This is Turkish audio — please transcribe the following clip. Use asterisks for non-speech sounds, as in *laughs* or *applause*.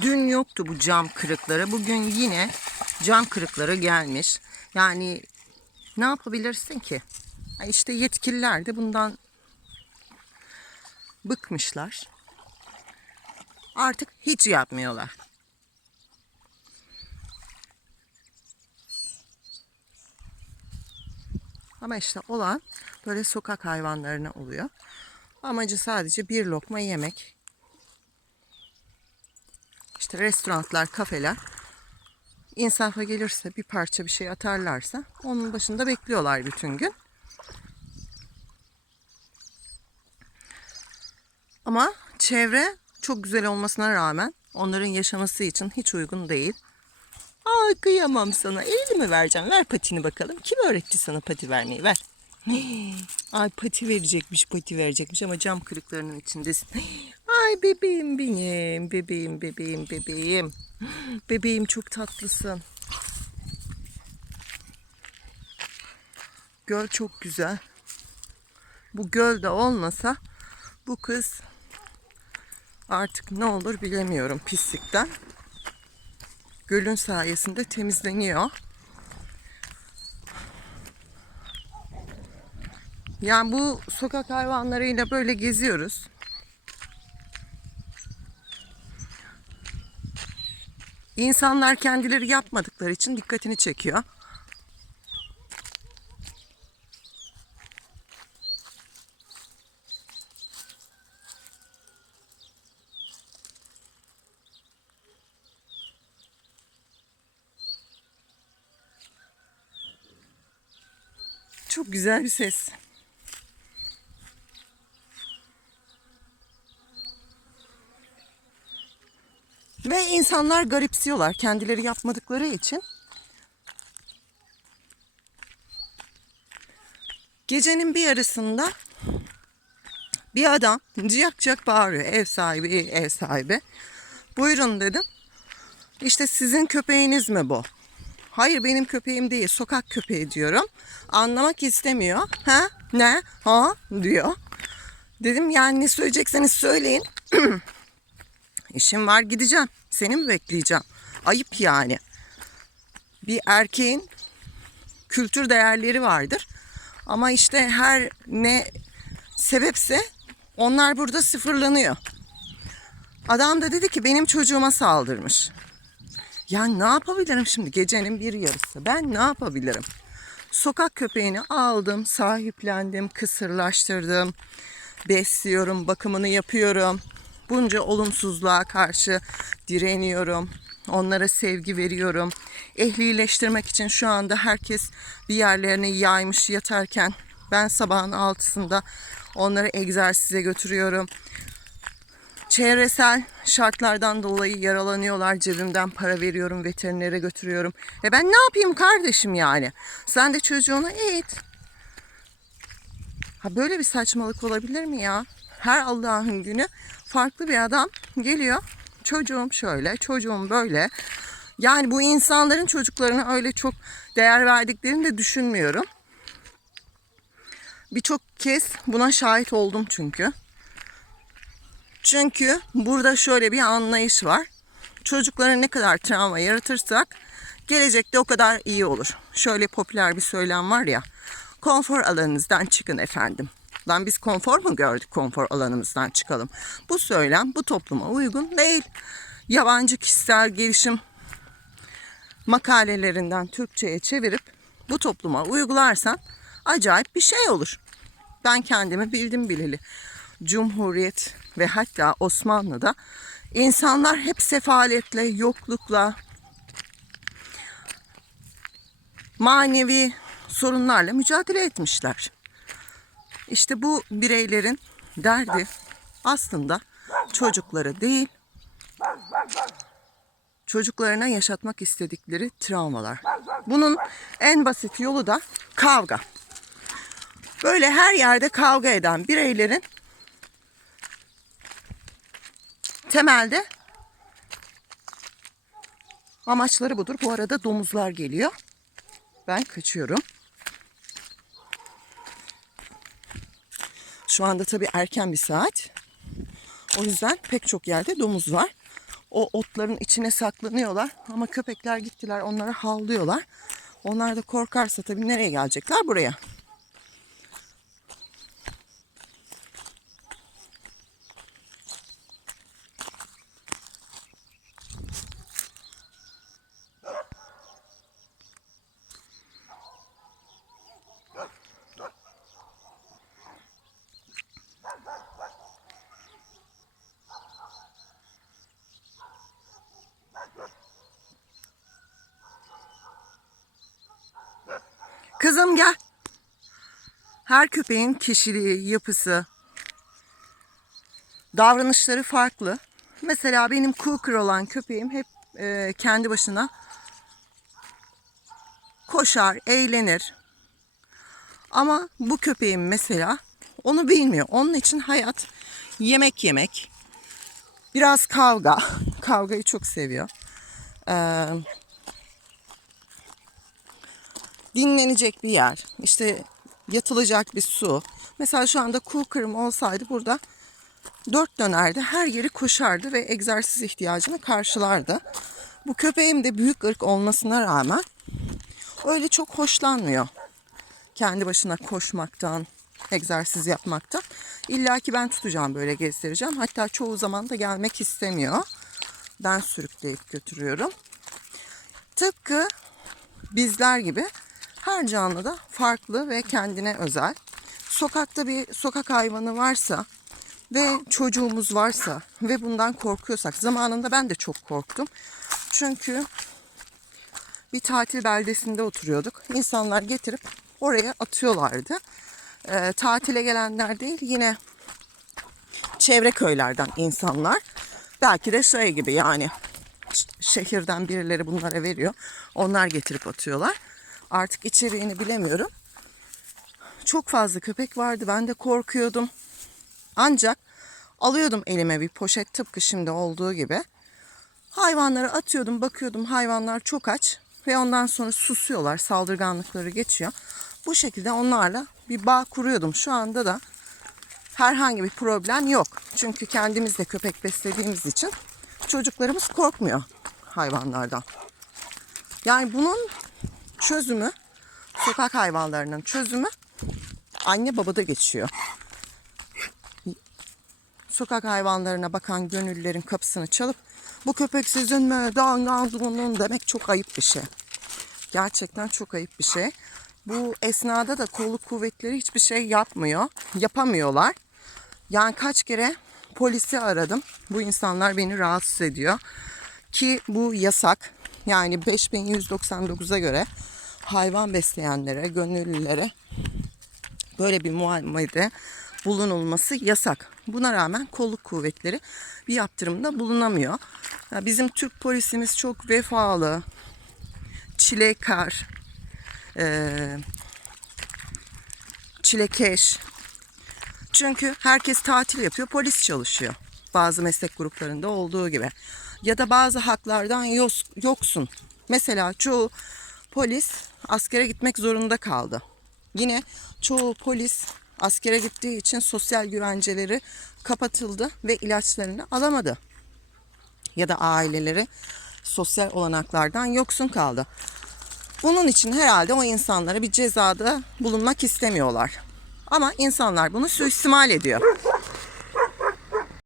Dün yoktu bu cam kırıkları. Bugün yine cam kırıkları gelmiş. Yani ne yapabilirsin ki? İşte yetkililer de bundan bıkmışlar. Artık hiç yapmıyorlar. Ama işte olan böyle sokak hayvanlarına oluyor. Amacı sadece bir lokma yemek. İşte restoranlar, kafeler insafa gelirse bir parça bir şey atarlarsa onun başında bekliyorlar bütün gün. Ama çevre çok güzel olmasına rağmen onların yaşaması için hiç uygun değil. Ay kıyamam sana. Elini mi vereceğim? Ver patini bakalım. Kim öğretti sana pati vermeyi? Ver. Ay pati verecekmiş, pati verecekmiş ama cam kırıklarının içindesin. Ay bebeğim benim, bebeğim, bebeğim, bebeğim. Bebeğim çok tatlısın. Göl çok güzel. Bu göl de olmasa bu kız artık ne olur bilemiyorum pislikten. Gölün sayesinde temizleniyor. Yani bu sokak hayvanlarıyla böyle geziyoruz. İnsanlar kendileri yapmadıkları için dikkatini çekiyor. Çok güzel bir ses. Ve insanlar garipsiyorlar kendileri yapmadıkları için. Gecenin bir yarısında bir adam ciyak ciyak bağırıyor. Ev sahibi, ev sahibi. Buyurun dedim. İşte sizin köpeğiniz mi bu? Hayır benim köpeğim değil. Sokak köpeği diyorum. Anlamak istemiyor. Ha? Ne? Ha? diyor. Dedim yani ne söyleyecekseniz söyleyin. *clears throat* İşim var gideceğim. Seni mi bekleyeceğim? Ayıp yani. Bir erkeğin kültür değerleri vardır. Ama işte her ne sebepse onlar burada sıfırlanıyor. Adam da dedi ki benim çocuğuma saldırmış. Ya ne yapabilirim şimdi gecenin bir yarısı? Ben ne yapabilirim? Sokak köpeğini aldım, sahiplendim, kısırlaştırdım, besliyorum, bakımını yapıyorum. Bunca olumsuzluğa karşı direniyorum. Onlara sevgi veriyorum. Ehlileştirmek için şu anda herkes bir yerlerine yaymış yatarken ben sabahın altısında onları egzersize götürüyorum. Çevresel şartlardan dolayı yaralanıyorlar. Cebimden para veriyorum, veterinere götürüyorum. E ben ne yapayım kardeşim yani? Sen de çocuğunu eğit. Ha böyle bir saçmalık olabilir mi ya? Her Allah'ın günü farklı bir adam geliyor. Çocuğum şöyle, çocuğum böyle. Yani bu insanların çocuklarına öyle çok değer verdiklerini de düşünmüyorum. Birçok kez buna şahit oldum çünkü. Çünkü burada şöyle bir anlayış var. Çocuklara ne kadar travma yaratırsak gelecekte o kadar iyi olur. Şöyle popüler bir söylem var ya. Konfor alanınızdan çıkın efendim. Lan biz konfor mu gördük konfor alanımızdan çıkalım. Bu söylem bu topluma uygun değil. Yabancı kişisel gelişim makalelerinden Türkçe'ye çevirip bu topluma uygularsan acayip bir şey olur. Ben kendimi bildim bileli. Cumhuriyet ve hatta Osmanlı'da insanlar hep sefaletle, yoklukla, manevi sorunlarla mücadele etmişler. İşte bu bireylerin derdi aslında çocukları değil, çocuklarına yaşatmak istedikleri travmalar. Bunun en basit yolu da kavga. Böyle her yerde kavga eden bireylerin temelde amaçları budur. Bu arada domuzlar geliyor. Ben kaçıyorum. Şu anda tabii erken bir saat. O yüzden pek çok yerde domuz var. o otların içine saklanıyorlar. Ama köpekler gittiler onlara havlıyorlar. Onlar da korkarsa tabii nereye gelecekler? Buraya. Kızım gel. Her köpeğin kişiliği, yapısı, davranışları farklı. Mesela benim Cooker olan köpeğim hep e, kendi başına koşar, eğlenir. Ama bu köpeğim mesela onu bilmiyor. Onun için hayat yemek yemek, biraz kavga. *laughs* Kavgayı çok seviyor. Ee, dinlenecek bir yer, işte yatılacak bir su. Mesela şu anda Cooker'ım olsaydı burada dört dönerdi, her yeri koşardı ve egzersiz ihtiyacını karşılardı. Bu köpeğim de büyük ırk olmasına rağmen öyle çok hoşlanmıyor. Kendi başına koşmaktan, egzersiz yapmaktan. İlla ki ben tutacağım böyle gezdireceğim. Hatta çoğu zaman da gelmek istemiyor. Ben sürükleyip götürüyorum. Tıpkı bizler gibi her canlı da farklı ve kendine özel. Sokakta bir sokak hayvanı varsa ve çocuğumuz varsa ve bundan korkuyorsak zamanında ben de çok korktum. Çünkü bir tatil beldesinde oturuyorduk. İnsanlar getirip oraya atıyorlardı. Ee, tatile gelenler değil yine çevre köylerden insanlar. Belki de şey gibi yani şehirden birileri bunlara veriyor. Onlar getirip atıyorlar. Artık içeriğini bilemiyorum. Çok fazla köpek vardı. Ben de korkuyordum. Ancak alıyordum elime bir poşet tıpkı şimdi olduğu gibi. Hayvanları atıyordum, bakıyordum hayvanlar çok aç ve ondan sonra susuyorlar, saldırganlıkları geçiyor. Bu şekilde onlarla bir bağ kuruyordum. Şu anda da herhangi bir problem yok. Çünkü kendimiz de köpek beslediğimiz için çocuklarımız korkmuyor hayvanlardan. Yani bunun çözümü, sokak hayvanlarının çözümü anne babada geçiyor. Sokak hayvanlarına bakan gönüllülerin kapısını çalıp bu köpek sizin mi? Dan dan dun demek çok ayıp bir şey. Gerçekten çok ayıp bir şey. Bu esnada da kolluk kuvvetleri hiçbir şey yapmıyor. Yapamıyorlar. Yani kaç kere polisi aradım. Bu insanlar beni rahatsız ediyor. Ki bu yasak. Yani 5199'a göre hayvan besleyenlere, gönüllülere böyle bir muamelede bulunulması yasak. Buna rağmen kolluk kuvvetleri bir yaptırımda bulunamıyor. Bizim Türk polisimiz çok vefalı, çilekar, eee çilekeş. Çünkü herkes tatil yapıyor, polis çalışıyor. Bazı meslek gruplarında olduğu gibi. Ya da bazı haklardan yoksun. Mesela çoğu polis askere gitmek zorunda kaldı. Yine çoğu polis askere gittiği için sosyal güvenceleri kapatıldı ve ilaçlarını alamadı. Ya da aileleri sosyal olanaklardan yoksun kaldı. Bunun için herhalde o insanlara bir cezada bulunmak istemiyorlar. Ama insanlar bunu suistimal ediyor.